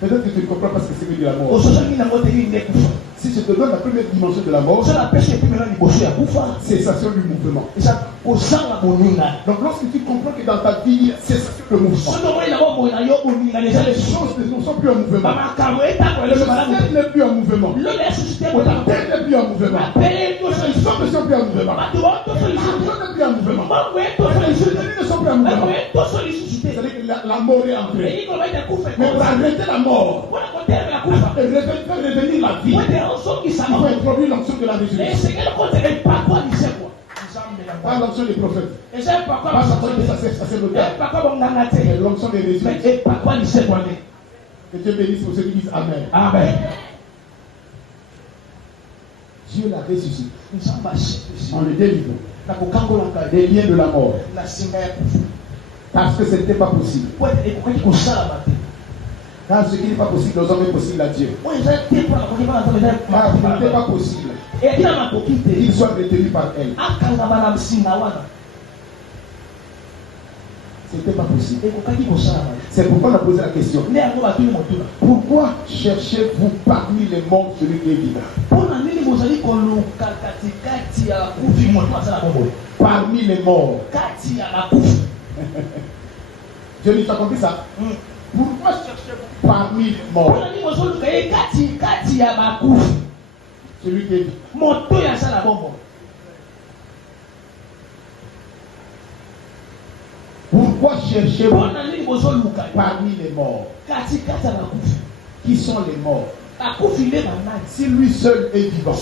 Peut-être que tu ne comprends pas ce que c'est que de la mort. Si je te donne la première dimension de la mort, cessation du mouvement. Donc lorsque tu comprends que dans ta vie, il y a cessation de mouvement, les choses ne sont plus en mouvement. Le ciel n'est plus en mouvement. La terre n'est plus en mouvement. Les hommes ne sont plus en mouvement. Les gens ne plus en mouvement. Les ennemis ne sont plus en mouvement. C'est-à-dire que la mort est entrée. Mais pour arrêter la mort, faire revenir la vie, il faut introduire l'onction de la résurrection. Pas l'onction des prophètes. Pas l'onction des sacerdotes. C'est l'onction des résurrections. Que Dieu bénisse pour ceux qui disent Amen. Amen. Dieu l'a ressuscité en le délivrant des liens de la mort. Parce que ce n'était pas possible. Car ce qui n'est pas possible aux hommes est possible à Dieu. Car ce n'était pas possible qu'il soit retenu par elle. C'était pas possible. C'est pourquoi on a posé la question. Pourquoi cherchez-vous parmi les morts celui qui est vivant? Parmi les morts. Je n'ai pas compris ça. Pourquoi cherchez-vous parmi les morts celui qui est vivant? Pourquoi cherchez-vous parmi les morts? Qui sont les morts? Si lui seul est vivant,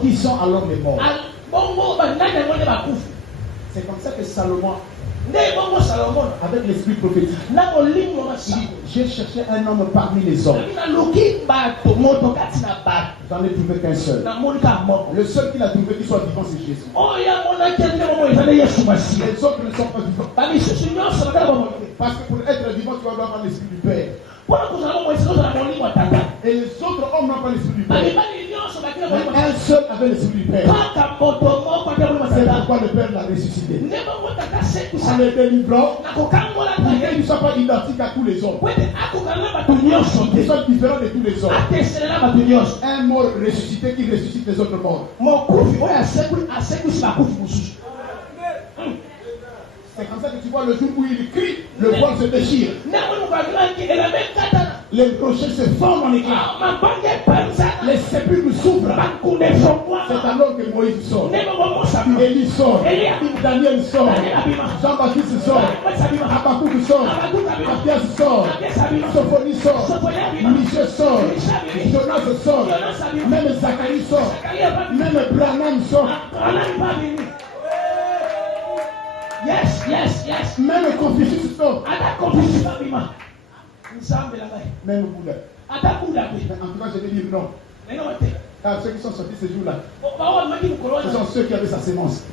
qui sont alors les morts? C'est comme ça que Salomon, avec l'esprit prophétique, j'ai cherché un homme parmi les hommes. J'en ai trouvé qu'un seul. Le seul qu'il a trouvé qui soit vivant, c'est Jésus. Les autres ne sont pas vivants. Parce que pour être vivant, tu dois avoir l'esprit du Père. Et les autres hommes n'ont pas l'esprit du Père. Mais un seul avait l'esprit du Père. C'est pourquoi le Père l'a ressuscité. En le délivrant, pour qu'il ne soit pas identique à tous les autres. Qu'il soit différent de tous les autres. Un mort ressuscité qui ressuscite les autres morts. C'est comme ça que tu vois le jour où il crie, le voile se déchire. Les rochers se forment en éclats. Les sépulcres s'ouvrent. C'est alors que Moïse sort. Élie sort. Daniel sort. Jean-Baptiste sort. Habakkuk sort. Matthias sort. Sophonie sort. Michel sort. Jonas sort. Même Zacharie sort. Même Branham sort. Yes. Même Confucius sort. Même Bouddha. En tout cas, je vais dire non. Car ceux qui sont sortis ce jour-là, ce sont ceux qui avaient sa sémence.